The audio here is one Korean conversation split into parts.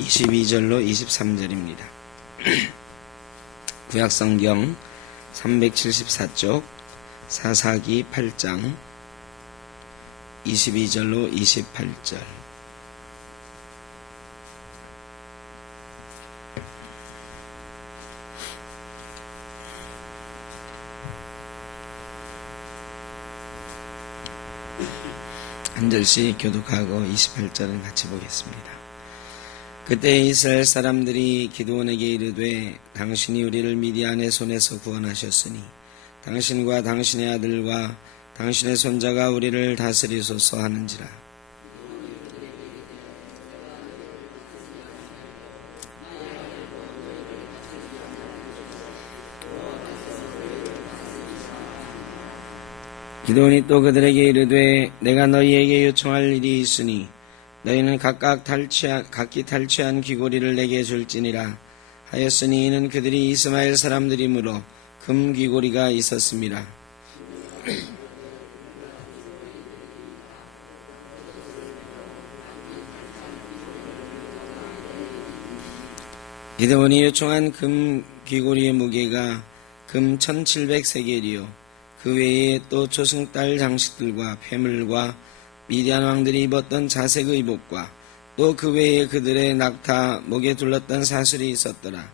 22절로 23절입니다. 구약성경 374쪽 사사기 8장 22절로 28절. 한 절씩 교독하고 28절은 같이 보겠습니다. 그때 이스라엘 사람들이 기드온에게 이르되 당신이 우리를 미디안의 손에서 구원하셨으니 당신과 당신의 아들과 당신의 손자가 우리를 다스리소서 하는지라. 기드온이 또 그들에게 이르되 내가 너희에게 요청할 일이 있으니 너희는 각기 탈취한 귀고리를 내게 줄지니라 하였으니 이는 그들이 이스마엘 사람들이므로 금 귀고리가 있었습니다. 기드온이 요청한 금 귀고리의 무게가 금 1700세겔이요 그 외에 또 조승달 장식들과 폐물과 미디안 왕들이 입었던 자색 의복과 또 그 외에 그들의 낙타 목에 둘렀던 사슬이 있었더라.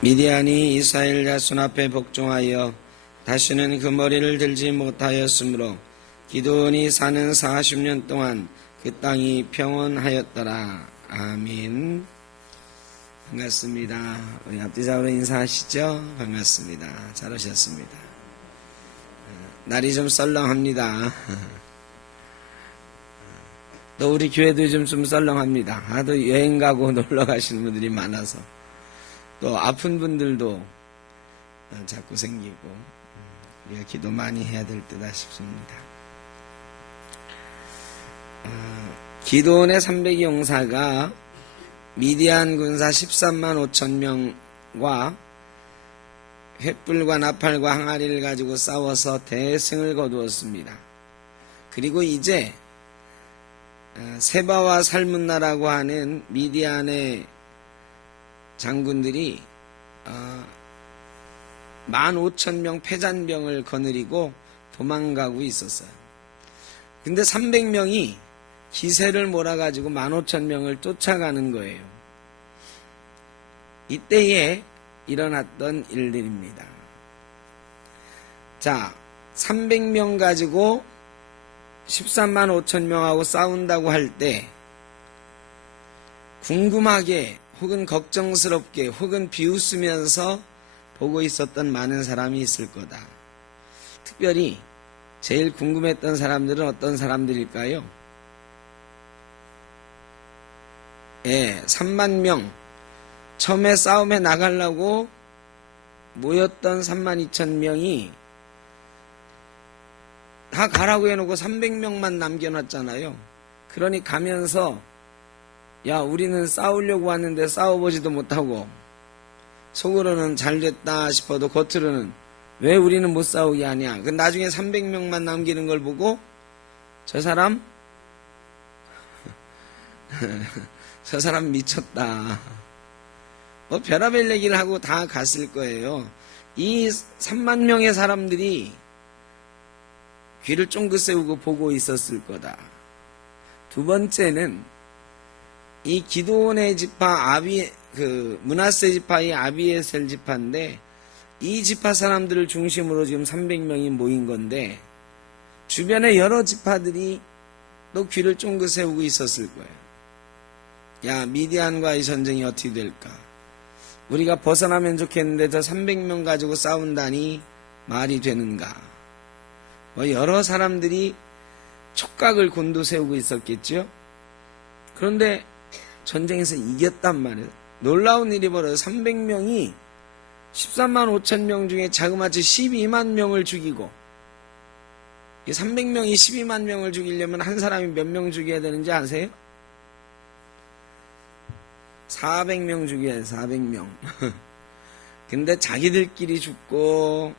미디안이 이스라엘 자손 앞에 복종하여 다시는 그 머리를 들지 못하였으므로 기드온이 사는 40년 동안 그 땅이 평온하였더라. 아멘. 반갑습니다. 우리 앞뒤자로 인사하시죠? 반갑습니다. 잘 오셨습니다. 날이 좀 썰렁합니다. 또 우리 교회도 좀 썰렁합니다. 하도 여행 가고 놀러 가시는 분들이 많아서 또 아픈 분들도 자꾸 생기고 우리가 기도 많이 해야 될 때다 싶습니다. 기드온의 300 용사가 미디안 군사 13만 5천 명과 횃불과 나팔과 항아리를 가지고 싸워서 대승을 거두었습니다. 그리고 이제 세바와 살문나라고 하는 미디안의 장군들이 15,000명 패잔병을 거느리고 도망가고 있었어요. 근데 300명이 기세를 몰아가지고 15,000명을 쫓아가는 거예요. 이때에 일어났던 일들입니다. 자, 300명 가지고 13만 5천 명하고 싸운다고 할 때 궁금하게 혹은 걱정스럽게 혹은 비웃으면서 보고 있었던 많은 사람이 있을 거다. 특별히 제일 궁금했던 사람들은 어떤 사람들일까요? 3만 명 처음에 싸움에 나가려고 모였던 3만 2천 명이 다 가라고 해놓고 300명만 남겨놨잖아요. 그러니 가면서 야 우리는 싸우려고 왔는데 싸워보지도 못하고 속으로는 잘됐다 싶어도 겉으로는 왜 우리는 못 싸우게 하냐. 나중에 300명만 남기는 걸 보고 저 사람 저 사람 미쳤다. 별의별 얘기를 하고 다 갔을 거예요. 이 3만 명의 사람들이 귀를 쫑긋 세우고 보고 있었을 거다. 두 번째는 이 기드온의 지파 므낫세 지파의 아비에셀 지파인데 이 지파 사람들을 중심으로 지금 300명이 모인 건데 주변에 여러 지파들이 또 귀를 쫑긋 세우고 있었을 거예요. 야 미디안과의 전쟁이 어떻게 될까? 우리가 벗어나면 좋겠는데 저 300명 가지고 싸운다니 말이 되는가? 여러 사람들이 촉각을 곤두세우고 있었겠죠. 그런데 전쟁에서 이겼단 말이에요. 놀라운 일이 벌어져 300명이 13만 5천 명 중에 자그마치 12만 명을 죽이고 300명이 12만 명을 죽이려면 한 사람이 몇 명 죽여야 되는지 아세요? 400명 죽여야 해, 400명. 근데 자기들끼리 죽고,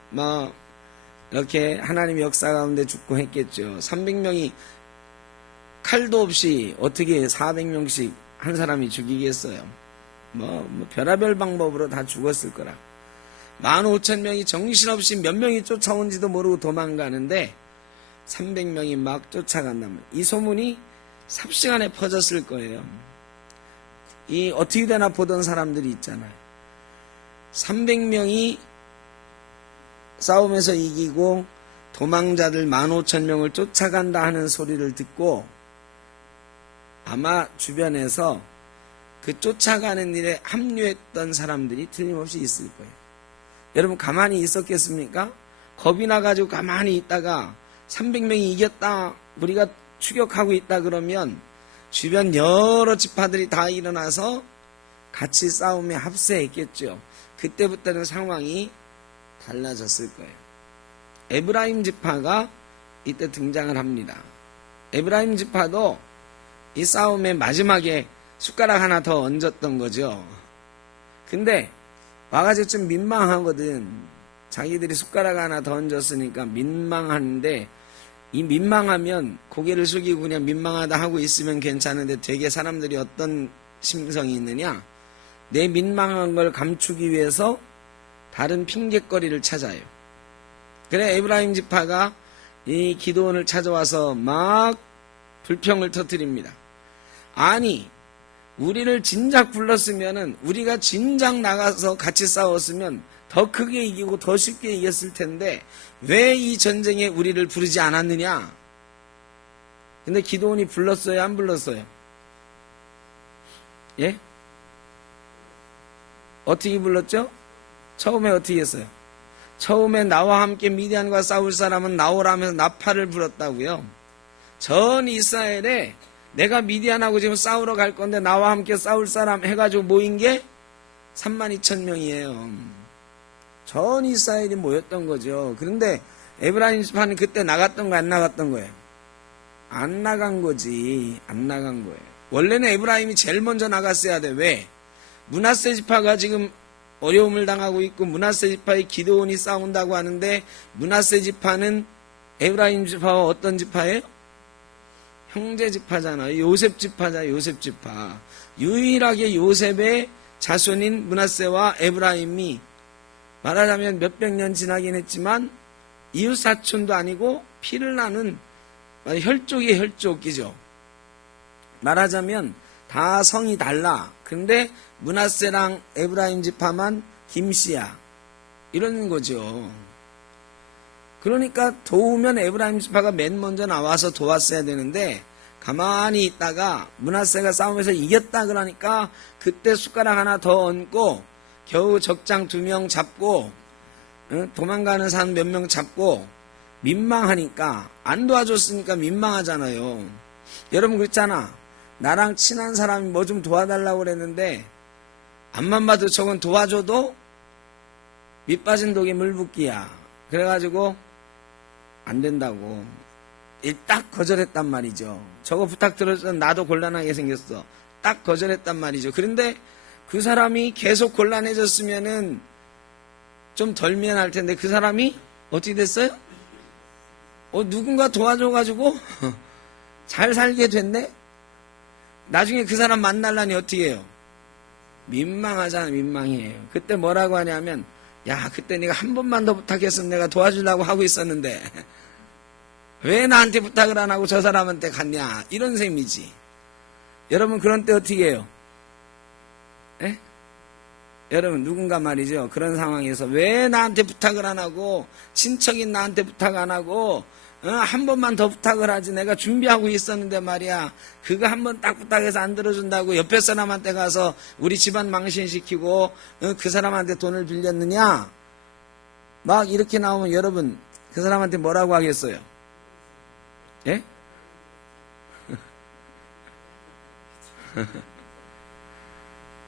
이렇게 하나님 역사 가운데 죽고 했겠죠. 300명이 칼도 없이 어떻게 400명씩 한 사람이 죽이겠어요. 별의별 방법으로 다 죽었을 거라. 15,000명이 정신없이 몇 명이 쫓아온지도 모르고 도망가는데 300명이 막 쫓아간다면 이 소문이 삽시간에 퍼졌을 거예요. 이 어떻게 되나 보던 사람들이 있잖아요. 300명이 싸움에서 이기고 도망자들 15,000명을 쫓아간다 하는 소리를 듣고 아마 주변에서 그 쫓아가는 일에 합류했던 사람들이 틀림없이 있을 거예요. 여러분 가만히 있었겠습니까? 겁이 나가지고 가만히 있다가 300명이 이겼다, 우리가 추격하고 있다 그러면 주변 여러 지파들이 다 일어나서 같이 싸움에 합세했겠죠. 그때부터는 상황이 달라졌을 거예요. 에브라임 지파가 이때 등장을 합니다. 에브라임 지파도 이 싸움의 마지막에 숟가락 하나 더 얹었던 거죠. 근데 와가지고 좀 민망하거든. 자기들이 숟가락 하나 더 얹었으니까 민망한데 이 민망하면 고개를 숙이고 그냥 민망하다 하고 있으면 괜찮은데 되게 사람들이 어떤 심성이 있느냐, 내 민망한 걸 감추기 위해서 다른 핑곗거리를 찾아요. 그래 에브라임 지파가 이 기드온을 찾아와서 막 불평을 터뜨립니다. 아니 우리를 진작 불렀으면은, 우리가 진작 나가서 같이 싸웠으면 더 크게 이기고 더 쉽게 이겼을 텐데 왜 이 전쟁에 우리를 부르지 않았느냐. 근데 기드온이 불렀어요, 안 불렀어요? 예? 어떻게 불렀죠? 처음에 어떻게 했어요? 처음에 나와 함께 미디안과 싸울 사람은 나오라면서 나팔을 불었다고요. 전 이스라엘에 내가 미디안하고 지금 싸우러 갈 건데 나와 함께 싸울 사람 해가지고 모인 게 32,000명이에요. 전 이스라엘이 모였던 거죠. 그런데 에브라임 지파는 그때 나갔던 거 안 나갔던 거예요? 안 나간 거지. 안 나간 거예요. 원래는 에브라임이 제일 먼저 나갔어야 돼. 왜? 므낫세 지파가 지금 어려움을 당하고 있고 므낫세 지파의 기드온이 싸운다고 하는데 므낫세 지파는 에브라임 지파와 어떤 지파예요? 형제 지파잖아요. 요셉 지파자, 요셉 지파. 유일하게 요셉의 자손인 므낫세와 에브라임이 말하자면 몇백 년 지나긴 했지만 이웃 사촌도 아니고 피를 나는 혈족이 혈족이죠. 말하자면 다 성이 달라. 근데 므낫세랑 에브라임 지파만 김씨야. 이런 거죠. 그러니까 도우면 에브라임 지파가 맨 먼저 나와서 도왔어야 되는데 가만히 있다가 므낫세가 싸움에서 이겼다 그러니까 그때 숟가락 하나 더 얹고 겨우 적장 2명 잡고 도망가는 사람 몇 명 잡고 민망하니까, 안 도와줬으니까 민망하잖아요. 여러분 그렇잖아. 나랑 친한 사람이 뭐 좀 도와달라고 그랬는데 앞만 봐도 저건 도와줘도 밑 빠진 독에 물 붓기야. 그래가지고 안 된다고 딱 거절했단 말이죠. 저거 부탁 들어서 나도 곤란하게 생겼어. 딱 거절했단 말이죠. 그런데 그 사람이 계속 곤란해졌으면은 좀 덜 미안할 텐데 그 사람이 어떻게 됐어요? 누군가 도와줘가지고 잘 살게 됐네? 나중에 그 사람 만나려니 어떻게 해요? 민망하잖아, 민망해요. 그때 뭐라고 하냐면, 야, 그때 네가 한 번만 더 부탁했으면 내가 도와주려고 하고 있었는데 왜 나한테 부탁을 안 하고 저 사람한테 갔냐, 이런 셈이지. 여러분 그런 때 어떻게 해요? 에? 여러분 누군가 말이죠, 그런 상황에서 왜 나한테 부탁을 안 하고, 친척인 나한테 부탁 안 하고 한 번만 더 부탁을 하지, 내가 준비하고 있었는데 말이야, 그거 한 번 딱 부탁해서 안 들어준다고 옆에 사람한테 가서 우리 집안 망신시키고 그 사람한테 돈을 빌렸느냐, 막 이렇게 나오면 여러분 그 사람한테 뭐라고 하겠어요? 예?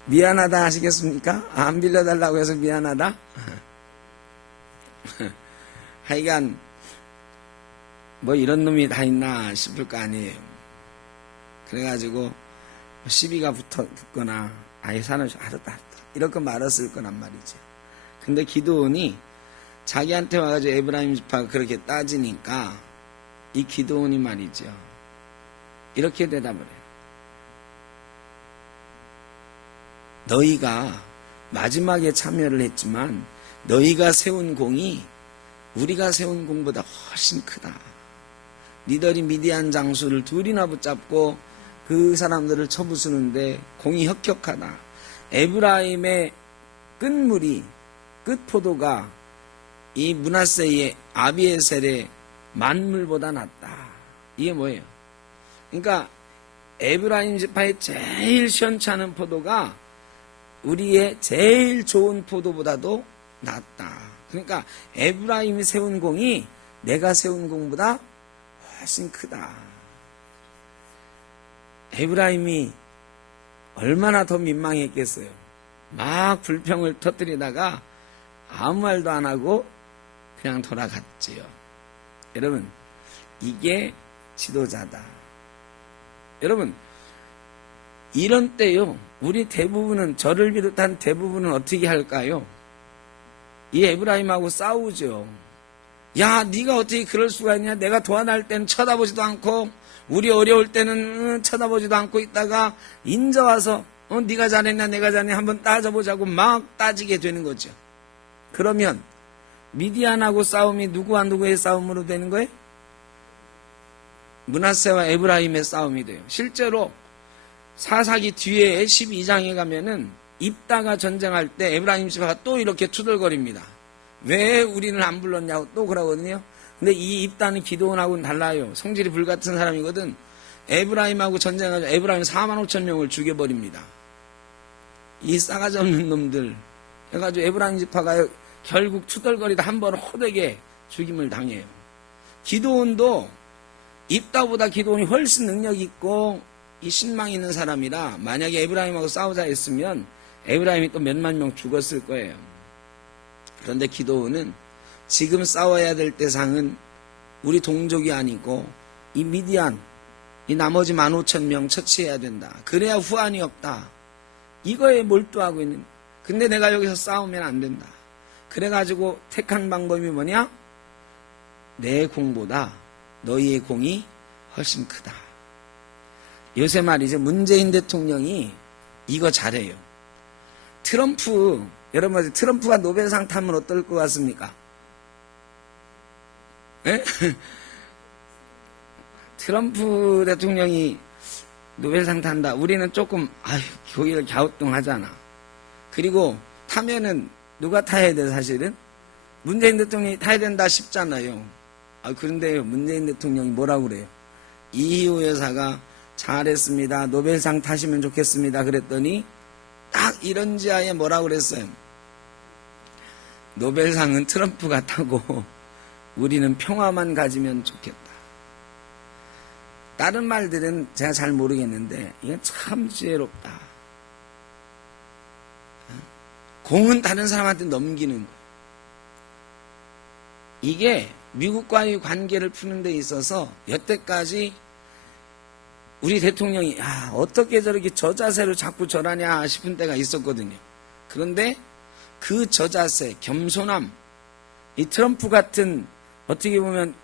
미안하다 하시겠습니까? 안 빌려달라고 해서 미안하다? 하여간 뭐 이런 놈이 다 있나 싶을 거 아니에요. 그래가지고 시비가 붙거나 아예 사는 알았다. 이렇게 말았을 거란 말이죠. 근데 기드온이 자기한테 와가지고 에브라임 지파가 그렇게 따지니까 이 기드온이 말이죠. 이렇게 대답을 해요. 너희가 마지막에 참여를 했지만 너희가 세운 공이 우리가 세운 공보다 훨씬 크다. 니들이 미디안 장수를 둘이나 붙잡고 그 사람들을 쳐부수는데 공이 혁혁하다. 에브라임의 끝물이 끝포도가 이 므낫세의 아비에셀의 만물보다 낫다. 이게 뭐예요? 그러니까 에브라임 지파의 제일 시원찮은 포도가 우리의 제일 좋은 포도보다도 낫다. 그러니까 에브라임이 세운 공이 내가 세운 공보다 훨씬 크다. 에브라임이 얼마나 더 민망했겠어요. 막 불평을 터뜨리다가 아무 말도 안 하고 그냥 돌아갔지요. 여러분, 이게 지도자다. 여러분, 이런 때요, 우리 대부분은, 저를 비롯한 대부분은 어떻게 할까요? 이 에브라임하고 싸우죠. 야, 네가 어떻게 그럴 수가 있냐? 내가 도와날 때는 쳐다보지도 않고, 우리 어려울 때는 쳐다보지도 않고 있다가 인자 와서 네가 잘했냐 내가 잘했냐 한번 따져보자고 막 따지게 되는 거죠. 그러면 미디안하고 싸움이 누구와 누구의 싸움으로 되는 거예요? 므낫세와 에브라임의 싸움이 돼요. 실제로 사사기 뒤에 12장에 가면은 입다가 전쟁할 때 에브라임 지파가 또 이렇게 투덜거립니다. 왜 우리는 안 불렀냐고 또 그러거든요. 근데 이 입다는 기드온하고는 달라요. 성질이 불같은 사람이거든. 에브라임하고 전쟁하자 에브라임 4만 5천 명을 죽여버립니다. 이 싸가지 없는 놈들 해가지고 에브라임 지파가 결국 투덜거리다 한 번 호되게 죽임을 당해요. 기드온도 입다보다 기드온이 훨씬 능력 있고 이 신망 있는 사람이라 만약에 에브라임하고 싸우자 했으면 에브라임이 또 몇만 명 죽었을 거예요. 그런데 기드온은 지금 싸워야 될 대상은 우리 동족이 아니고 이 미디안, 이 나머지 15,000명 처치해야 된다. 그래야 후환이 없다. 이거에 몰두하고 있는. 근데 내가 여기서 싸우면 안 된다. 그래가지고 택한 방법이 뭐냐? 내 공보다 너희의 공이 훨씬 크다. 요새 말이죠. 문재인 대통령이 이거 잘해요. 트럼프, 여러분 트럼프가 노벨상 타면 어떨 것 같습니까? 네? 트럼프 대통령이 노벨상 탄다. 우리는 조금 거기를 갸우뚱하잖아. 그리고 타면은 누가 타야 돼 사실은? 문재인 대통령이 타야 된다 싶잖아요. 그런데요 문재인 대통령이 뭐라고 그래요? 이희우 여사가 잘했습니다. 노벨상 타시면 좋겠습니다. 그랬더니 딱 이런 지하에 뭐라고 그랬어요? 노벨상은 트럼프가 타고 우리는 평화만 가지면 좋겠다. 다른 말들은 제가 잘 모르겠는데 이건 참 지혜롭다. 공은 다른 사람한테 넘기는 거. 이게 미국과의 관계를 푸는 데 있어서 여태까지 우리 대통령이 어떻게 저렇게 저 자세로 자꾸 저라냐 싶은 때가 있었거든요. 그런데 그 저 자세, 겸손함, 이 트럼프 같은 어떻게 보면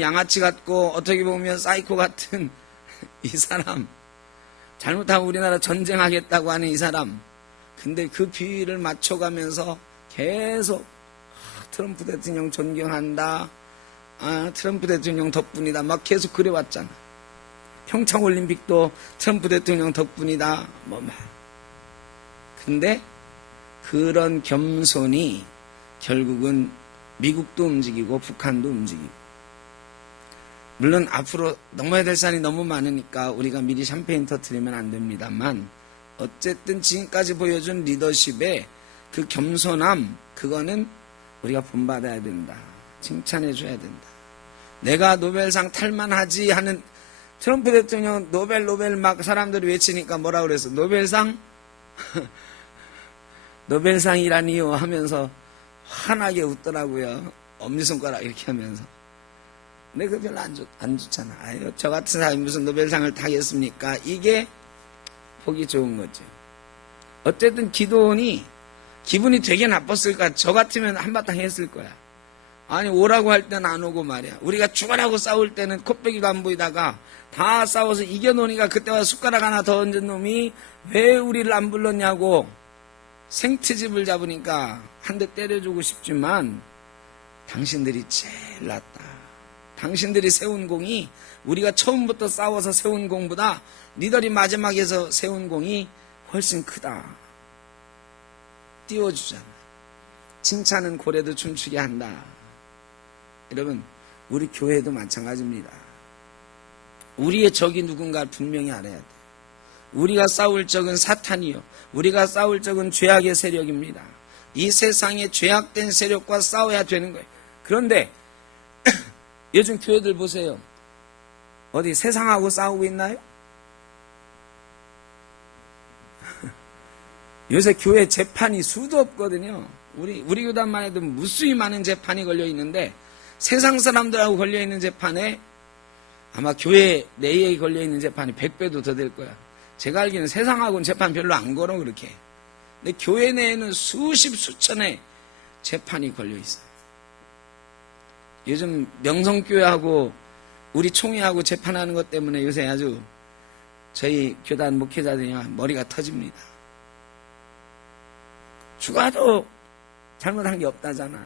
양아치 같고 어떻게 보면 사이코 같은 이 사람, 잘못하면 우리나라 전쟁하겠다고 하는 이 사람, 근데 그 비위를 맞춰가면서 계속 트럼프 대통령 존경한다, 트럼프 대통령 덕분이다 막 계속 그래왔잖아. 평창올림픽도 트럼프 대통령 덕분이다 근데 그런 겸손이 결국은 미국도 움직이고 북한도 움직이고, 물론 앞으로 넘어야 될 산이 너무 많으니까 우리가 미리 샴페인 터뜨리면 안 됩니다만 어쨌든 지금까지 보여준 리더십의 그 겸손함, 그거는 우리가 본받아야 된다. 칭찬해 줘야 된다. 내가 노벨상 탈만하지 하는 트럼프 대통령 노벨 막 사람들이 외치니까 뭐라 그랬어? 노벨상? 노벨상이라니요 하면서 환하게 웃더라고요. 엄지손가락 이렇게 하면서. 근데 그거 별로 안 좋잖아. 저 같은 사람이 무슨 노벨상을 타겠습니까? 이게 보기 좋은 거죠. 어쨌든 기도원이 기분이 되게 나빴을까? 저 같으면 한바탕 했을 거야. 아니, 오라고 할 때는 안 오고 말이야. 우리가 죽어라고 싸울 때는 콧배기도 안 보이다가 다 싸워서 이겨놓으니까 그때 와서 숟가락 하나 더 얹은 놈이 왜 우리를 안 불렀냐고 생트집을 잡으니까 한 대 때려주고 싶지만 당신들이 제일 낫다. 당신들이 세운 공이 우리가 처음부터 싸워서 세운 공보다 니들이 마지막에서 세운 공이 훨씬 크다. 띄워주잖아. 칭찬은 고래도 춤추게 한다. 여러분, 우리 교회도 마찬가지입니다. 우리의 적이 누군가 분명히 알아야 돼. 우리가 싸울 적은 사탄이요, 우리가 싸울 적은 죄악의 세력입니다. 이 세상의 죄악된 세력과 싸워야 되는 거예요. 그런데 요즘 교회들 보세요. 어디 세상하고 싸우고 있나요? 요새 교회 재판이 수도 없거든요. 우리 교단만 해도 무수히 많은 재판이 걸려 있는데 세상 사람들하고 걸려 있는 재판에 아마 교회 내에 걸려 있는 재판이 100배도 더 될 거야. 제가 알기로는 세상하고는 재판 별로 안 걸어 그렇게. 근데 교회 내에는 수십 수천의 재판이 걸려 있어요. 요즘 명성교회하고 우리 총회하고 재판하는 것 때문에 요새 아주 저희 교단 목회자들이 머리가 터집니다. 죽어도 잘못한 게 없다잖아.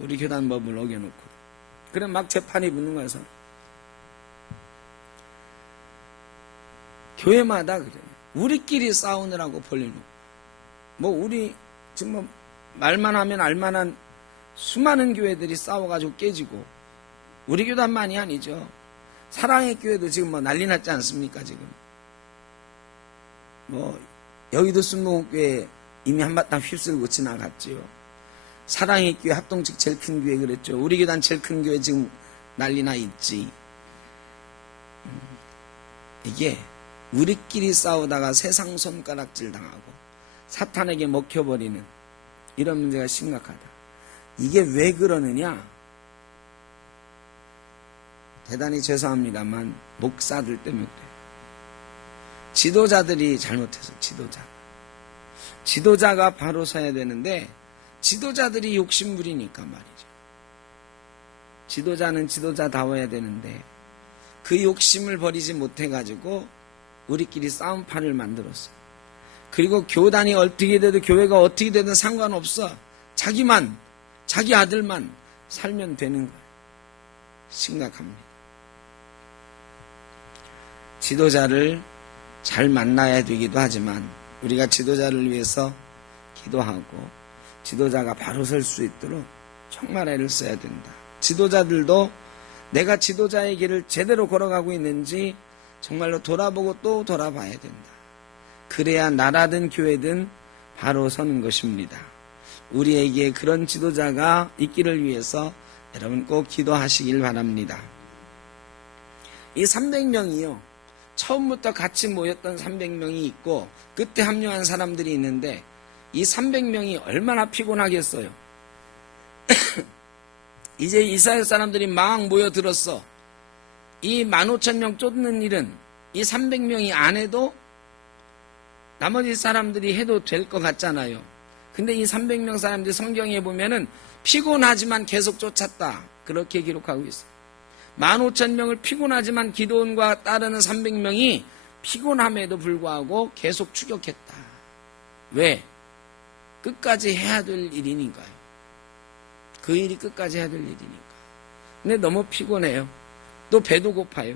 우리 교단 법을 어겨놓고. 그래 막 재판이 붙는 거야 서로. 교회마다 그래. 우리끼리 싸우느라고 벌려놓고. 뭐 우리 지금 뭐 말만 하면 알만한 수많은 교회들이 싸워가지고 깨지고 우리 교단만이 아니죠. 사랑의 교회도 지금 뭐 난리 났지 않습니까 지금. 뭐 여의도 순복음교회 이미 한바탕 휩쓸고 지나갔지요. 사랑의 교회 합동측 제일 큰 교회 그랬죠. 우리 교단 제일 큰 교회 지금 난리나 있지. 이게 우리끼리 싸우다가 세상 손가락질 당하고 사탄에게 먹혀버리는 이런 문제가 심각하다. 이게 왜 그러느냐? 대단히 죄송합니다만 목사들 때문에 그래요. 지도자들이 잘못해서 지도자가 바로 서야 되는데 지도자들이 욕심부리니까 말이죠. 지도자는 지도자다워야 되는데 그 욕심을 버리지 못해가지고 우리끼리 싸움판을 만들었어요. 그리고 교단이 어떻게 되든 교회가 어떻게 되든 상관없어. 자기 아들만 살면 되는 거예요. 심각합니다. 지도자를 잘 만나야 되기도 하지만 우리가 지도자를 위해서 기도하고 지도자가 바로 설 수 있도록 정말 애를 써야 된다. 지도자들도 내가 지도자의 길을 제대로 걸어가고 있는지 정말로 돌아보고 또 돌아봐야 된다. 그래야 나라든 교회든 바로 서는 것입니다. 우리에게 그런 지도자가 있기를 위해서 여러분 꼭 기도하시길 바랍니다. 이 300명이요. 처음부터 같이 모였던 300명이 있고 그때 합류한 사람들이 있는데 이 300명이 얼마나 피곤하겠어요. 이제 이스라엘 사람들이 막 모여들었어. 이 15,000명 쫓는 일은 이 300명이 안 해도 나머지 사람들이 해도 될 것 같잖아요. 근데 이 300명 사람들이 성경에 보면은 피곤하지만 계속 쫓았다. 그렇게 기록하고 있어요. 15,000명을 피곤하지만 기드온과 따르는 300명이 피곤함에도 불구하고 계속 추격했다. 왜? 끝까지 해야 될 일이니까요. 그 일이 끝까지 해야 될 일이니까. 근데 너무 피곤해요. 또 배도 고파요.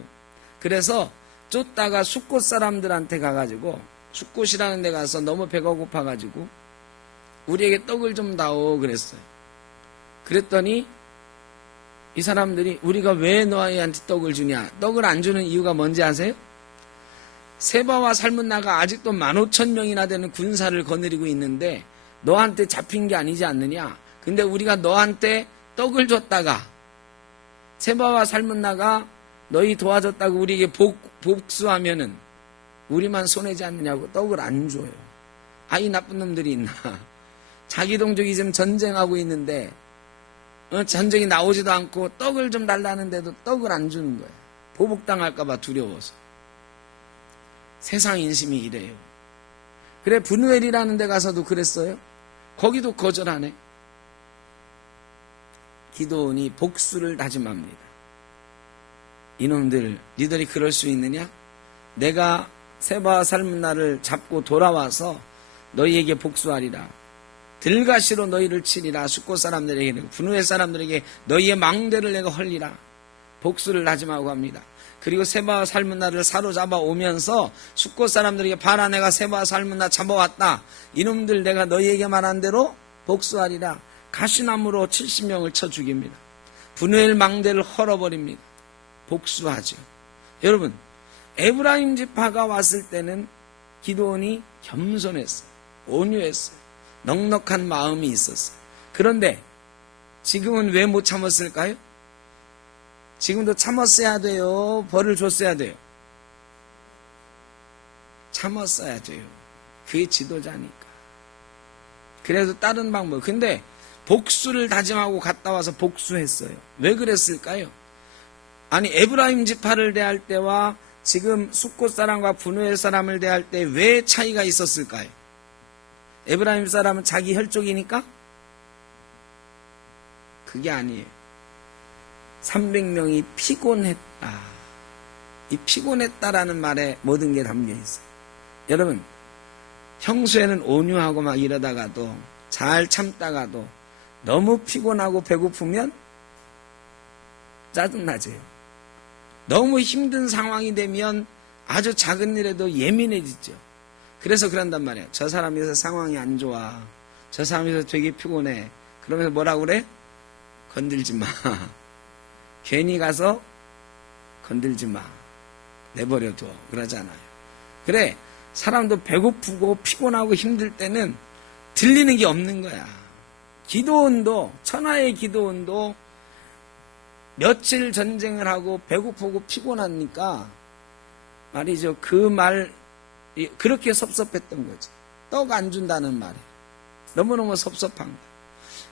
그래서 쫓다가 숫곳 사람들한테 가가지고 숫곳이라는 데 가서 너무 배가 고파가지고 우리에게 떡을 좀 다오 그랬어요. 그랬더니 이 사람들이 우리가 왜 너희한테 떡을 주냐? 떡을 안 주는 이유가 뭔지 아세요? 세바와 살문나가 아직도 15,000명이나 되는 군사를 거느리고 있는데 너한테 잡힌 게 아니지 않느냐? 근데 우리가 너한테 떡을 줬다가 세바와 살문나가 너희 도와줬다고 우리에게 복수하면은 우리만 손해지 않느냐고 떡을 안 줘요. 이 나쁜 놈들이 있나? 자기 동족이 지금 전쟁하고 있는데 전쟁이 나오지도 않고 떡을 좀 달라는데도 떡을 안 주는 거예요. 보복당할까 봐 두려워서. 세상 인심이 이래요. 그래, 브누엘이라는 데 가서도 그랬어요. 거기도 거절하네. 기드온이 복수를 다짐합니다. 이놈들, 니들이 그럴 수 있느냐? 내가 세바와 살문나를 잡고 돌아와서 너희에게 복수하리라. 들가시로 너희를 치리라. 숫곳 사람들에게, 브누엘 사람들에게 너희의 망대를 내가 헐리라. 복수를 다짐하고 합니다. 그리고 세바와 살문나를 사로잡아 오면서 숫곳 사람들에게 봐라, 내가 세바와 살문나 잡아왔다. 이놈들 내가 너희에게 말한 대로 복수하리라. 가시나무로 70명을 쳐 죽입니다. 브누엘 망대를 헐어버립니다. 복수하죠. 여러분, 에브라임 지파가 왔을 때는 기드온이 겸손했어요. 온유했어요. 넉넉한 마음이 있었어요. 그런데 지금은 왜 못 참았을까요? 지금도 참았어야 돼요? 벌을 줬어야 돼요? 참았어야 돼요. 그게 지도자니까. 그래도 다른 방법. 근데 복수를 다짐하고 갔다 와서 복수했어요. 왜 그랬을까요? 아니, 에브라임 지파를 대할 때와 지금 숫곳 사람과 브누엘 사람을 대할 때 왜 차이가 있었을까요? 에브라임 사람은 자기 혈족이니까? 그게 아니에요. 300명이 피곤했다. 이 피곤했다라는 말에 모든 게 담겨 있어요. 여러분, 평소에는 온유하고 막 이러다가도 잘 참다가도 너무 피곤하고 배고프면 짜증나죠. 너무 힘든 상황이 되면 아주 작은 일에도 예민해지죠. 그래서 그런단 말이에요. 저 사람이 요새 상황이 안 좋아. 저 사람이 요새 되게 피곤해. 그러면서 뭐라고 그래? 건들지 마. 괜히 가서 건들지 마. 내버려둬. 그러잖아요. 그래, 사람도 배고프고 피곤하고 힘들 때는 들리는 게 없는 거야. 기드온도, 천하의 기드온도 며칠 전쟁을 하고 배고프고 피곤하니까 말이죠. 그 말, 그렇게 섭섭했던 거지. 떡 안 준다는 말에 너무너무 섭섭한 거야.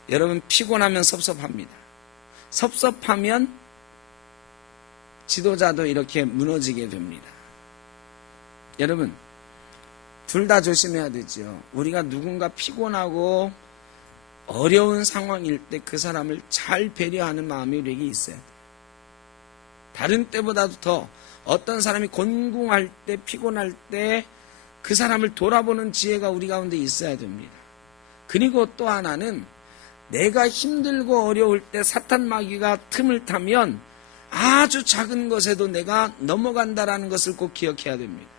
여러분, 피곤하면 섭섭합니다. 섭섭하면 지도자도 이렇게 무너지게 됩니다. 여러분, 둘 다 조심해야 되죠. 우리가 누군가 피곤하고 어려운 상황일 때 그 사람을 잘 배려하는 마음이 우리에게 있어야 돼요. 다른 때보다도 더 어떤 사람이 곤궁할 때, 피곤할 때 그 사람을 돌아보는 지혜가 우리 가운데 있어야 됩니다. 그리고 또 하나는 내가 힘들고 어려울 때 사탄 마귀가 틈을 타면 아주 작은 것에도 내가 넘어간다라는 것을 꼭 기억해야 됩니다.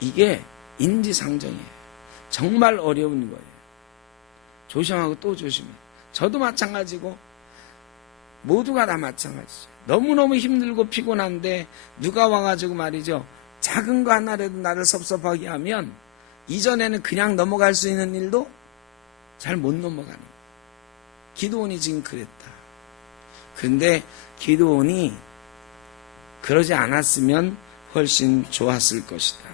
이게 인지상정이에요. 정말 어려운 거예요. 조심하고 또 조심해. 저도 마찬가지고 모두가 다 마찬가지죠. 너무너무 힘들고 피곤한데 누가 와가지고 말이죠. 작은 거 하나라도 나를 섭섭하게 하면 이전에는 그냥 넘어갈 수 있는 일도 잘 못 넘어가는 거예요. 기드온이 지금 그랬다. 그런데 기드온이 그러지 않았으면 훨씬 좋았을 것이다.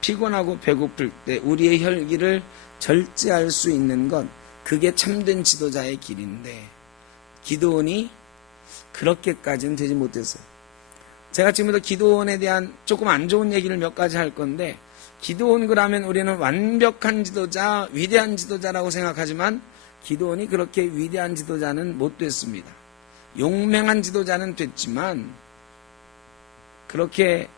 피곤하고 배고플 때 우리의 혈기를 절제할 수 있는 것, 그게 참된 지도자의 길인데 기드온이 그렇게까지는 되지 못했어요. 제가 지금부터 기드온에 대한 조금 안 좋은 얘기를 몇 가지 할 건데, 기드온 그러면 우리는 완벽한 지도자, 위대한 지도자라고 생각하지만 기드온이 그렇게 위대한 지도자는 못 됐습니다. 용맹한 지도자는 됐지만 그렇게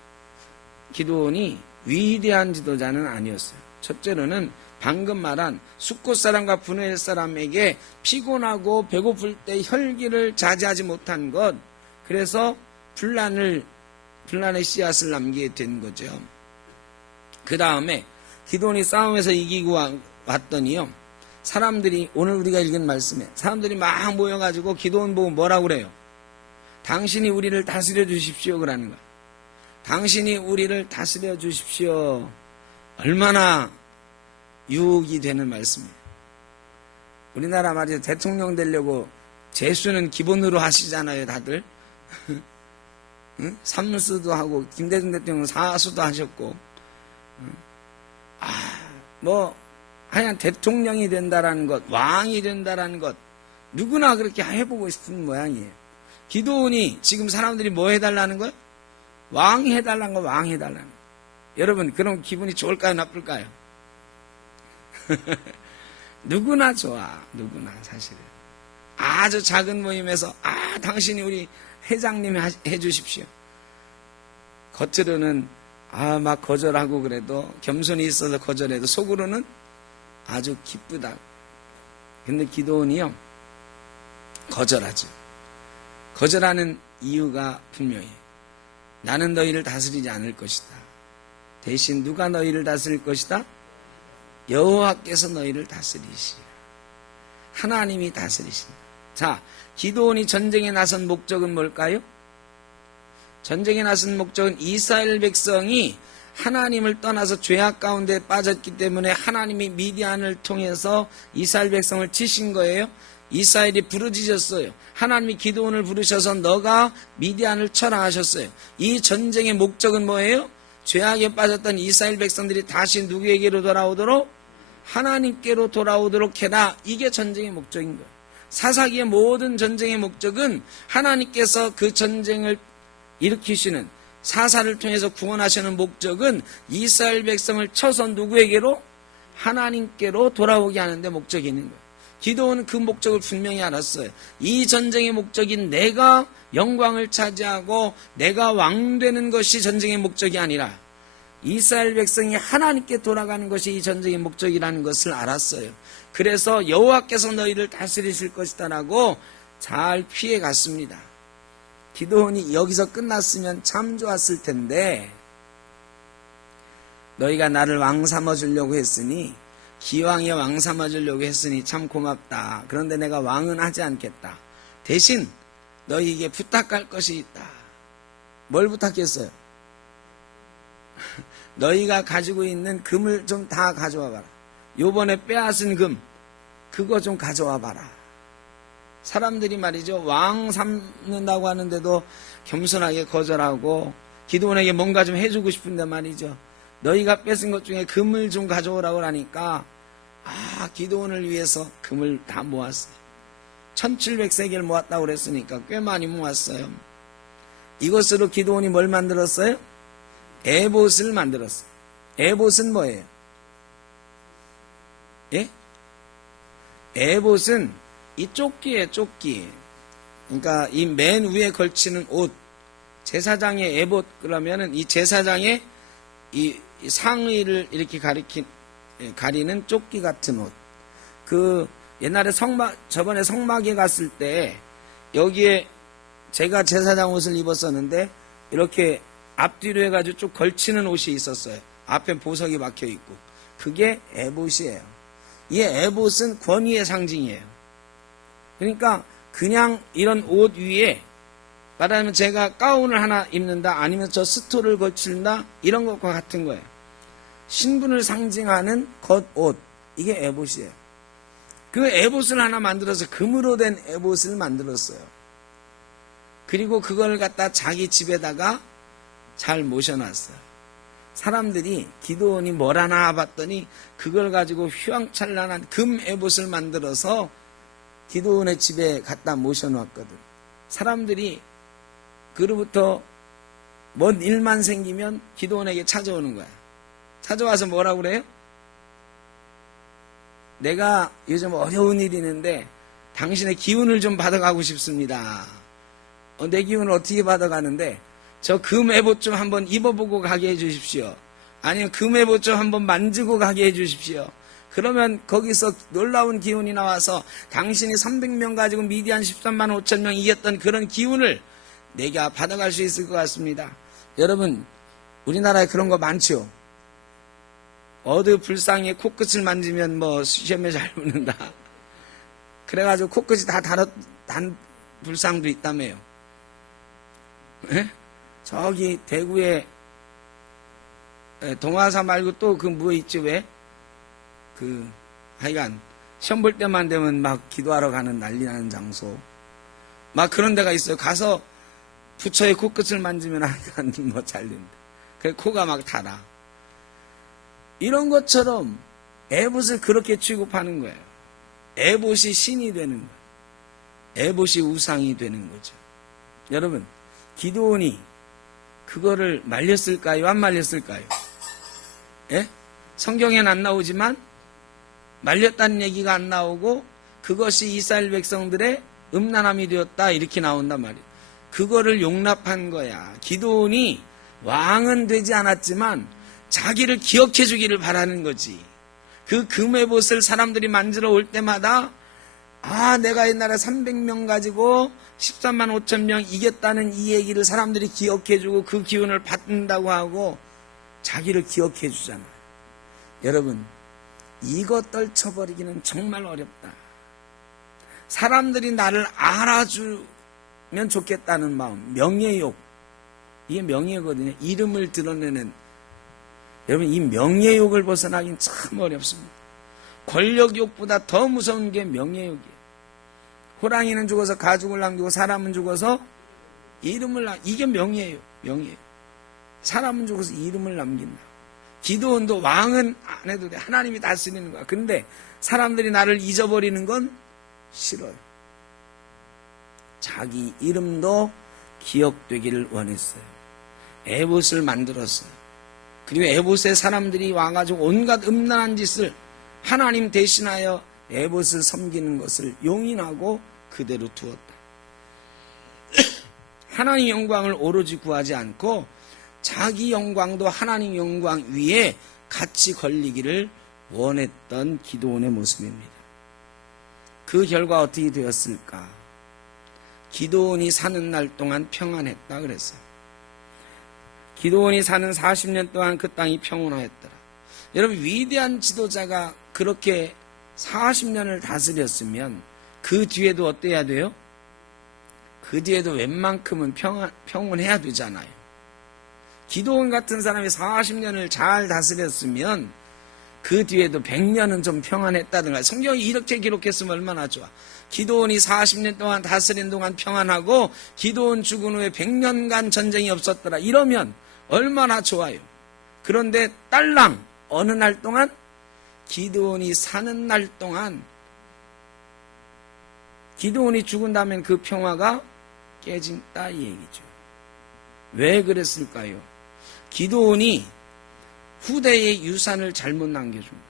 기드온이 위대한 지도자는 아니었어요. 첫째로는 방금 말한 숫곳 사람과 브누엘 사람에게 피곤하고 배고플 때 혈기를 자제하지 못한 것, 그래서 분란의 씨앗을 남기게 된 거죠. 그 다음에 기드온이 싸움에서 이기고 왔더니요, 사람들이, 오늘 우리가 읽은 말씀에 사람들이 막 모여가지고 기드온 보고 뭐라고 그래요? 당신이 우리를 다스려 주십시오 그러는 거예요. 당신이 우리를 다스려 주십시오. 얼마나 유혹이 되는 말씀이에요. 우리나라 말이죠. 대통령 되려고 재수는 기본으로 하시잖아요, 다들. 응? 삼수도 하고, 김대중 대통령은 사수도 하셨고, 하여간 대통령이 된다라는 것, 왕이 된다라는 것, 누구나 그렇게 해보고 싶은 모양이에요. 기드온이 지금 사람들이 뭐 해달라는 거예요? 왕이 해달라는 거 왕이 해달라는 거. 여러분 그럼 기분이 좋을까요 나쁠까요? 누구나 좋아. 누구나 사실은. 아주 작은 모임에서 당신이 우리 회장님 해주십시오. 겉으로는 막 거절하고 그래도 겸손이 있어서 거절해도 속으로는 아주 기쁘다. 근데 기도원이요 거절하죠. 거절하는 이유가 분명해. 나는 너희를 다스리지 않을 것이다. 대신 누가 너희를 다스릴 것이다? 여호와께서 너희를 다스리시리라. 하나님이 다스리신다. 자, 기도원이 전쟁에 나선 목적은 뭘까요? 전쟁에 나선 목적은 이스라엘 백성이 하나님을 떠나서 죄악 가운데 빠졌기 때문에 하나님이 미디안을 통해서 이스라엘 백성을 치신 거예요. 이스라엘이 부르짖었어요. 하나님이 기드온을 부르셔서 너가 미디안을 쳐라 하셨어요. 이 전쟁의 목적은 뭐예요? 죄악에 빠졌던 이스라엘 백성들이 다시 누구에게로 돌아오도록? 하나님께로 돌아오도록 해라. 이게 전쟁의 목적인 거예요. 사사기의 모든 전쟁의 목적은 하나님께서 그 전쟁을 일으키시는 사사를 통해서 구원하시는 목적은 이스라엘 백성을 쳐서 누구에게로? 하나님께로 돌아오게 하는데 목적이 있는 거예요. 기도는 그 목적을 분명히 알았어요. 이 전쟁의 목적인 내가 영광을 차지하고 내가 왕 되는 것이 전쟁의 목적이 아니라 이스라엘 백성이 하나님께 돌아가는 것이 이 전쟁의 목적이라는 것을 알았어요. 그래서 여호와께서 너희를 다스리실 것이다라고 잘 피해 갔습니다. 기도원이 여기서 끝났으면 참 좋았을 텐데 너희가 나를 왕 삼아주려고 했으니 기왕에 왕 삼아주려고 했으니 참 고맙다. 그런데 내가 왕은 하지 않겠다. 대신 너희에게 부탁할 것이 있다. 뭘 부탁했어요? 너희가 가지고 있는 금을 좀 다 가져와 봐라. 요번에 빼앗은 금 그거 좀 가져와 봐라. 사람들이 말이죠. 왕 삼는다고 하는데도 겸손하게 거절하고 기드온에게 뭔가 좀 해주고 싶은데 말이죠. 너희가 뺏은 것 중에 금을 좀 가져오라고 하니까 기드온을 위해서 금을 다 모았어요. 1700세겔 모았다고 그랬으니까 꽤 많이 모았어요. 이것으로 기드온이 뭘 만들었어요? 에봇을 만들었어요. 에봇은 뭐예요? 예? 에봇은 이 조끼예요, 조끼. 그러니까 이 맨 위에 걸치는 옷. 제사장의 에봇 그러면은 이 제사장의 이 상의를 이렇게 가리는 조끼 같은 옷. 그 옛날에 저번에 성막에 갔을 때 여기에 제가 제사장 옷을 입었었는데 이렇게 앞뒤로 해가지고 쭉 걸치는 옷이 있었어요. 앞에 보석이 막혀 있고. 그게 에봇이에요. 이 에봇은 권위의 상징이에요. 그러니까 그냥 이런 옷 위에 말하자면 제가 가운을 하나 입는다 아니면 저 스토를 걸친다 이런 것과 같은 거예요. 신분을 상징하는 겉옷 이게 에봇이에요. 그 에봇을 하나 만들어서 금으로 된 에봇을 만들었어요. 그리고 그걸 갖다 자기 집에다가 잘 모셔놨어요. 사람들이 기드온이 뭘 하나 봤더니 그걸 가지고 휘황찬란한 금 에봇을 만들어서 기드온의 집에 갖다 모셔놓았거든. 사람들이 그로부터 뭔 일만 생기면 기드온에게 찾아오는 거야. 찾아와서 뭐라고 그래요? 내가 요즘 어려운 일이 있는데 당신의 기운을 좀 받아가고 싶습니다. 내 기운을 어떻게 받아가는데 저 금 에봇 좀 한번 입어보고 가게 해주십시오. 아니면 금 에봇 좀 한번 만지고 가게 해주십시오. 그러면 거기서 놀라운 기운이 나와서 당신이 300명 가지고 미디안 13만 5천 명 이겼던 그런 기운을 내가 받아갈 수 있을 것 같습니다. 여러분 우리나라에 그런 거 많죠. 어느 불상에 코끝을 만지면 뭐 시험에 잘 붙는다. 그래가지고 코끝이 다 단 불상도 있다며요. 에? 저기 대구에 동화사 말고 또 그 뭐 있지 왜? 하여간 시험 볼 때만 되면 막 기도하러 가는 난리 나는 장소 막 그런 데가 있어요. 가서 부처의 코끝을 만지면 하여간 뭐 잘린다. 그 코가 막 달아. 이런 것처럼 에봇을 그렇게 취급하는 거예요. 에봇이 신이 되는 거예요. 에봇이 우상이 되는 거죠. 여러분 기드온이 그거를 말렸을까요? 안 말렸을까요? 예? 성경에는 안 나오지만 말렸다는 얘기가 안 나오고 그것이 이스라엘 백성들의 음란함이 되었다 이렇게 나온단 말이에요. 그거를 용납한 거야. 기드온이 왕은 되지 않았지만 자기를 기억해 주기를 바라는 거지. 그 금의 못을 사람들이 만지러 올 때마다 내가 옛날에 300명 가지고 13만 5천 명 이겼다는 이 얘기를 사람들이 기억해 주고 그 기운을 받는다고 하고 자기를 기억해 주잖아. 여러분, 이거 떨쳐버리기는 정말 어렵다. 사람들이 나를 알아주면 좋겠다는 마음, 명예욕. 이게 명예거든요. 이름을 드러내는. 여러분, 이 명예욕을 벗어나긴 참 어렵습니다. 권력욕보다 더 무서운 게 명예욕이에요. 호랑이는 죽어서 가죽을 남기고 사람은 죽어서 이름을 이게 명예예요. 명예. 사람은 죽어서 이름을 남긴다. 기드온도 왕은 안 해도 돼. 하나님이 다스리는 거야. 근데 사람들이 나를 잊어버리는 건 싫어요. 자기 이름도 기억되기를 원했어요. 에봇을 만들었어요. 그리고 에봇에 사람들이 와가지고 온갖 음란한 짓을 하나님 대신하여 에봇을 섬기는 것을 용인하고 그대로 두었다. 하나님 영광을 오로지 구하지 않고 자기 영광도 하나님 영광 위에 같이 걸리기를 원했던 기드온의 모습입니다. 그 결과 어떻게 되었을까? 기드온이 사는 날 동안 평안했다 그랬어요. 기드온이 사는 40년 동안 그 땅이 평온하였더라. 여러분, 위대한 지도자가 그렇게 40년을 다스렸으면 그 뒤에도 어때야 돼요? 그 뒤에도 웬만큼은 평온해야 되잖아요. 기드온 같은 사람이 40년을 잘 다스렸으면 그 뒤에도 100년은 좀 평안했다든가. 성경이 이렇게 기록했으면 얼마나 좋아. 기드온이 40년 동안 다스린 동안 평안하고 기드온 죽은 후에 100년간 전쟁이 없었더라. 이러면 얼마나 좋아요. 그런데 딸랑 어느 날 동안 기드온이 사는 날 동안 기드온이 죽은 다음엔 그 평화가 깨진다 이 얘기죠. 왜 그랬을까요? 기드온이 후대의 유산을 잘못 남겨줍니다.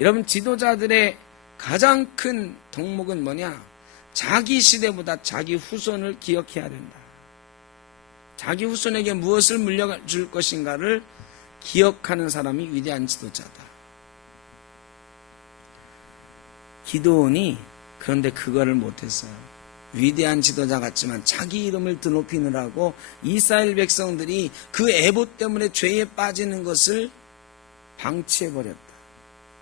여러분, 지도자들의 가장 큰 덕목은 뭐냐? 자기 시대보다 자기 후손을 기억해야 된다. 자기 후손에게 무엇을 물려줄 것인가를 기억하는 사람이 위대한 지도자다. 기드온이 그런데 그거를 못했어요. 위대한 지도자 같지만 자기 이름을 드높이느라고 이스라엘 백성들이 그 에봇 때문에 죄에 빠지는 것을 방치해버렸다.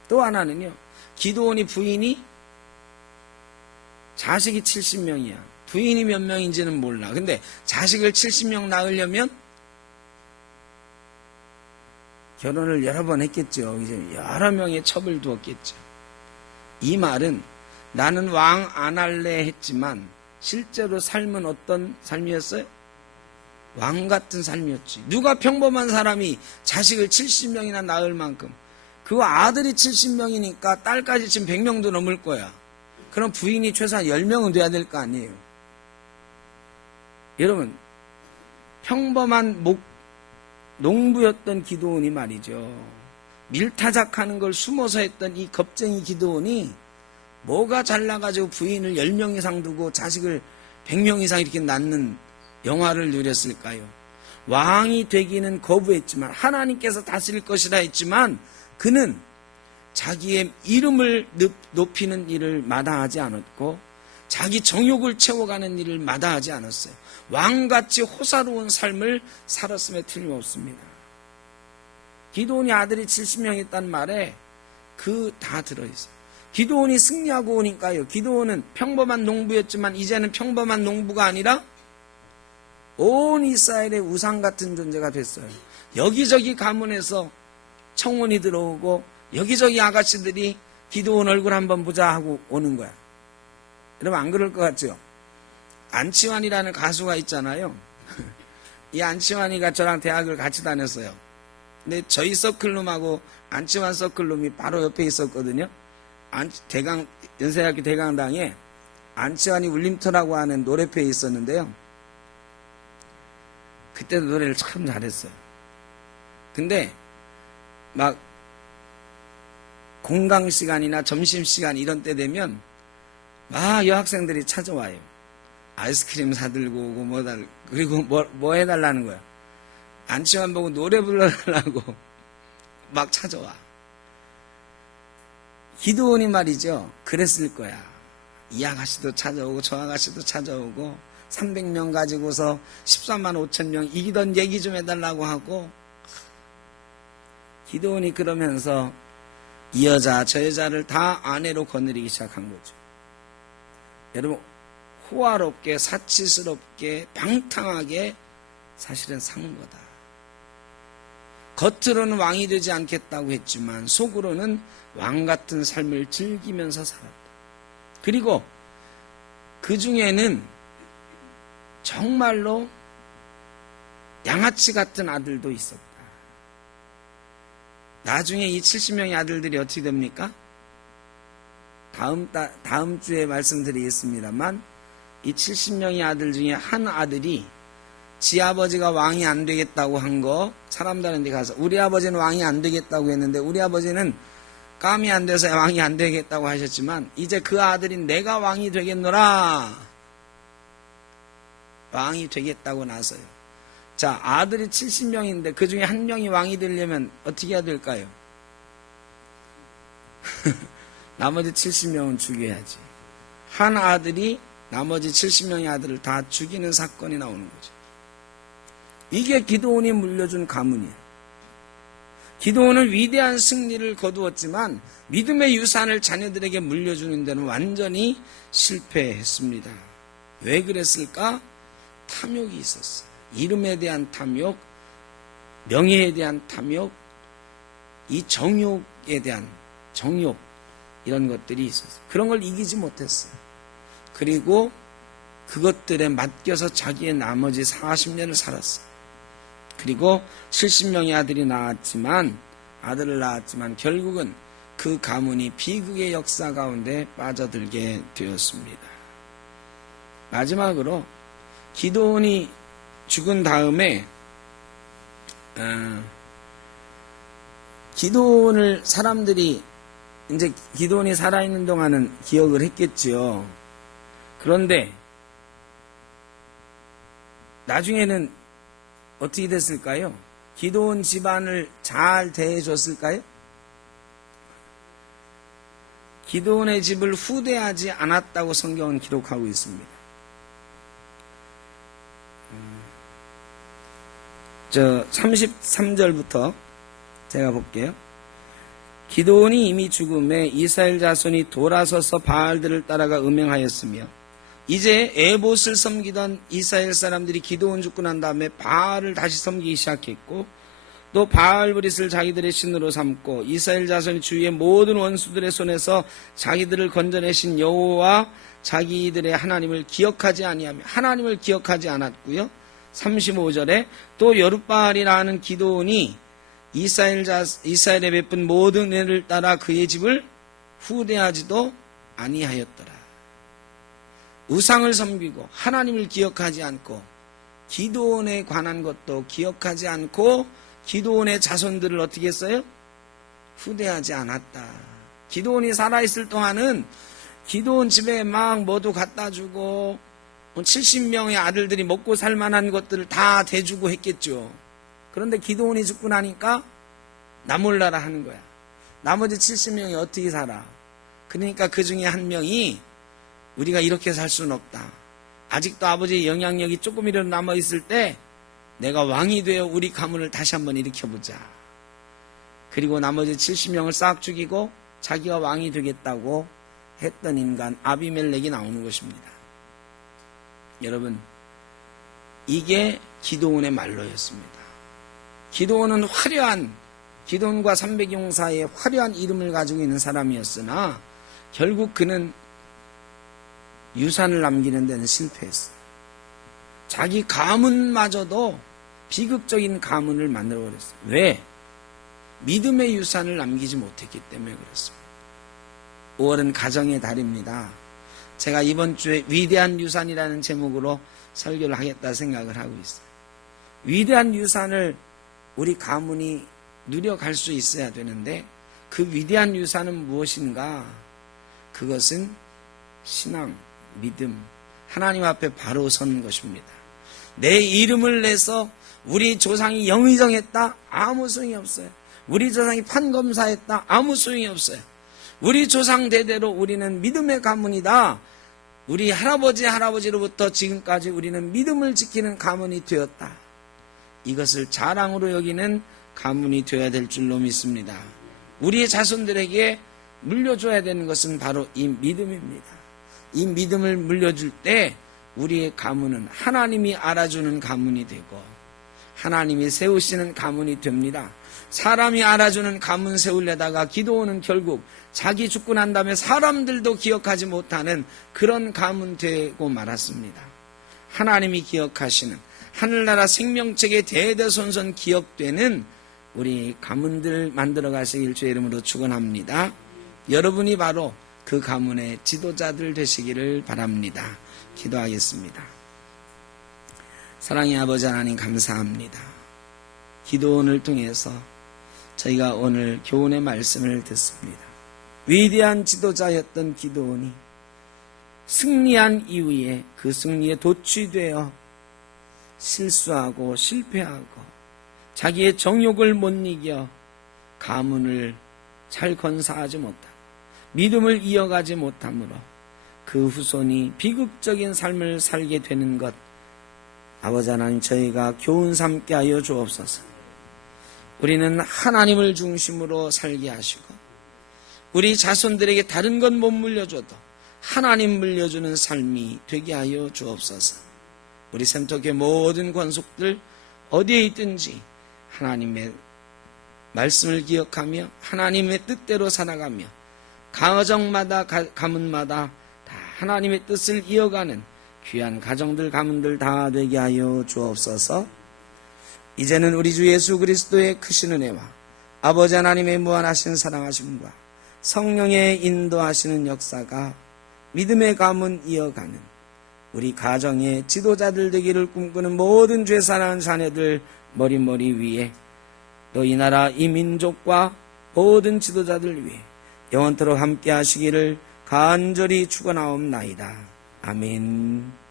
또 하나는요, 기드온이 부인이 자식이 70명이야. 부인이 몇 명인지는 몰라. 근데 자식을 70명 낳으려면 결혼을 여러 번 했겠죠. 이제 여러 명의 첩을 두었겠죠. 이 말은 나는 왕 안 할래 했지만 실제로 삶은 어떤 삶이었어요? 왕 같은 삶이었지. 누가 평범한 사람이 자식을 70명이나 낳을 만큼, 그 아들이 70명이니까 딸까지 지금 100명도 넘을 거야. 그럼 부인이 최소한 10명은 돼야 될 거 아니에요. 여러분, 평범한 농부였던 기드온이 말이죠. 밀타작하는 걸 숨어서 했던 이 겁쟁이 기드온이 뭐가 잘나가지고 부인을 10명 이상 두고 자식을 100명 이상 이렇게 낳는 영화를 누렸을까요? 왕이 되기는 거부했지만 하나님께서 다스릴 것이라 했지만 그는 자기의 이름을 높이는 일을 마다하지 않았고 자기 정욕을 채워가는 일을 마다하지 않았어요. 왕같이 호사로운 삶을 살았음에 틀림없습니다. 기드온이 아들이 70명 있다는 말에 그 다 들어있어요. 기드온이 승리하고 오니까요. 기드온은 평범한 농부였지만 이제는 평범한 농부가 아니라 온 이스라엘의 우상 같은 존재가 됐어요. 여기저기 가문에서 청혼이 들어오고 여기저기 아가씨들이 기드온 얼굴 한번 보자 하고 오는 거야. 여러분, 안 그럴 것 같죠? 안치환이라는 가수가 있잖아요. 이 안치환이가 저랑 대학을 같이 다녔어요. 근데 저희 서클룸하고 안치환 서클룸이 바로 옆에 있었거든요. 연세대학교 그때도 노래를 참 잘했어요. 근데 막 공강 시간이나 점심 시간 이런 때 되면 막 여학생들이 찾아와요. 아이스크림 사들고 오고 그리고 뭐 해달라는 거야. 안치만 보고 노래 불러달라고 막 찾아와. 기도원이 말이죠. 그랬을 거야. 이 아가씨도 찾아오고 저 아가씨도 찾아오고 300명 가지고서 14만 5천 명 이기던 얘기 좀 해달라고 하고, 기도원이 그러면서 이 여자 저 여자를 다 아내로 거느리기 시작한 거죠. 여러분, 호화롭게 사치스럽게 방탕하게 사실은 산 거다. 겉으로는 왕이 되지 않겠다고 했지만 속으로는 왕 같은 삶을 즐기면서 살았다. 그리고 그 중에는 정말로 양아치 같은 아들도 있었다. 나중에 이 70명의 아들들이 어떻게 됩니까? 다음 주에 말씀드리겠습니다만, 이 70명의 아들 중에 한 아들이 지 아버지가 왕이 안 되겠다고 한 거, 사람들한테 가서 우리 아버지는 왕이 안 되겠다고 했는데 우리 아버지는 감이 안 돼서 왕이 안 되겠다고 하셨지만, 이제 그 아들이 내가 왕이 되겠노라, 왕이 되겠다고 나서요. 자, 아들이 70명인데 그 중에 한 명이 왕이 되려면 어떻게 해야 될까요? 나머지 70명은 죽여야지. 한 아들이 나머지 70명의 아들을 다 죽이는 사건이 나오는 거죠. 이게 기드온이 물려준 가문이에요. 기드온은 위대한 승리를 거두었지만 믿음의 유산을 자녀들에게 물려주는 데는 완전히 실패했습니다. 왜 그랬을까? 탐욕이 있었어요. 이름에 대한 탐욕, 명예에 대한 탐욕, 이 정욕에 대한 정욕, 이런 것들이 있었어요. 그런 걸 이기지 못했어요. 그리고 그것들에 맡겨서 자기의 나머지 40년을 살았어요. 그리고 70명의 아들을 낳았지만 결국은 그 가문이 비극의 역사 가운데 빠져들게 되었습니다. 마지막으로 기드온이 죽은 다음에 기드온을 사람들이 이제 기드온이 살아있는 동안은 기억을 했겠지요. 그런데 나중에는 어떻게 됐을까요? 기드온 집안을 잘 대해줬을까요? 기드온의 집을 후대하지 않았다고 성경은 기록하고 있습니다. 저 33절부터 제가 볼게요. 기드온이 이미 죽음에 이스라엘 자손이 돌아서서 바알들을 따라가 음행하였으며, 이제 에봇을 섬기던 이스라엘 사람들이 기드온 죽고 난 다음에 바알을 다시 섬기기 시작했고, 또 바알브릿을 자기들의 신으로 삼고, 이스라엘 자손이 주위의 모든 원수들의 손에서 자기들을 건져내신 여호와 자기들의 하나님을 기억하지 아니하며, 하나님을 기억하지 않았고요. 35절에 또 여룻바알이라는 기드온이 이스라엘에 베푼 모든 은혜를 따라 그의 집을 후대하지도 아니하였더라. 우상을 섬기고 하나님을 기억하지 않고 기드온에 관한 것도 기억하지 않고 기드온의 자손들을 어떻게 했어요? 후대하지 않았다. 기드온이 살아있을 동안은 기드온 집에 막 뭐도 갖다 주고 70명의 아들들이 먹고 살 만한 것들을 다 대주고 했겠죠. 그런데 기드온이 죽고 나니까 나 몰라라 하는 거야. 나머지 70명이 어떻게 살아? 그러니까 그 중에 한 명이 우리가 이렇게 살 수는 없다. 아직도 아버지의 영향력이 조금이라도 남아있을 때 내가 왕이 되어 우리 가문을 다시 한번 일으켜보자. 그리고 나머지 70명을 싹 죽이고 자기가 왕이 되겠다고 했던 인간 아비멜렉이 나오는 것입니다. 여러분, 이게 기드온의 말로였습니다. 기드온은 기드온과 300용사의 화려한 이름을 가지고 있는 사람이었으나 결국 그는 유산을 남기는 데는 실패했어요. 자기 가문마저도 비극적인 가문을 만들어버렸어요. 왜? 믿음의 유산을 남기지 못했기 때문에 그렇습니다. 5월은 가정의 달입니다. 제가 이번 주에 위대한 유산이라는 제목으로 설교를 하겠다 생각을 하고 있어요. 위대한 유산을 우리 가문이 누려갈 수 있어야 되는데 그 위대한 유산은 무엇인가? 그것은 신앙, 믿음, 하나님 앞에 바로 선 것입니다. 내 이름을 내서 우리 조상이 영의정했다? 아무 소용이 없어요. 우리 조상이 판검사했다? 아무 소용이 없어요. 우리 조상 대대로 우리는 믿음의 가문이다. 우리 할아버지로부터 지금까지 우리는 믿음을 지키는 가문이 되었다. 이것을 자랑으로 여기는 가문이 되어야 될 줄로 믿습니다. 우리의 자손들에게 물려줘야 되는 것은 바로 이 믿음입니다. 이 믿음을 물려줄 때 우리의 가문은 하나님이 알아주는 가문이 되고 하나님이 세우시는 가문이 됩니다. 사람이 알아주는 가문 세우려다가 기도원은 결국 자기 죽고 난 다음에 사람들도 기억하지 못하는 그런 가문 되고 말았습니다. 하나님이 기억하시는 하늘나라 생명책에 대대손손 기억되는 우리 가문들 만들어 가시길 주의 이름으로 축원합니다. 여러분이 바로 그 가문의 지도자들 되시기를 바랍니다. 기도하겠습니다. 사랑의 아버지 하나님 감사합니다. 기도원을 통해서 저희가 오늘 교훈의 말씀을 듣습니다. 위대한 지도자였던 기도원이 승리한 이후에 그 승리에 도취되어 실수하고 실패하고 자기의 정욕을 못 이겨 가문을 잘 건사하지 못하고 믿음을 이어가지 못하므로 그 후손이 비극적인 삶을 살게 되는 것, 아버지 하나님 저희가 교훈 삼게 하여 주옵소서. 우리는 하나님을 중심으로 살게 하시고 우리 자손들에게 다른 건 못 물려줘도 하나님 물려주는 삶이 되게 하여 주옵소서. 우리 샘터교회 모든 권속들 어디에 있든지 하나님의 말씀을 기억하며 하나님의 뜻대로 살아가며 가정마다 가문마다 다 하나님의 뜻을 이어가는 귀한 가정들 가문들 다 되게 하여 주옵소서. 이제는 우리 주 예수 그리스도의 크신 은혜와 아버지 하나님의 무한하신 사랑하심과 성령의 인도하시는 역사가 믿음의 가문 이어가는 우리 가정의 지도자들 되기를 꿈꾸는 모든 죄 사랑하는 자녀들 머리 위에 또 이 나라 이 민족과 모든 지도자들 위해 영원토록 함께 하시기를 간절히 축원하옵나이다. 아멘.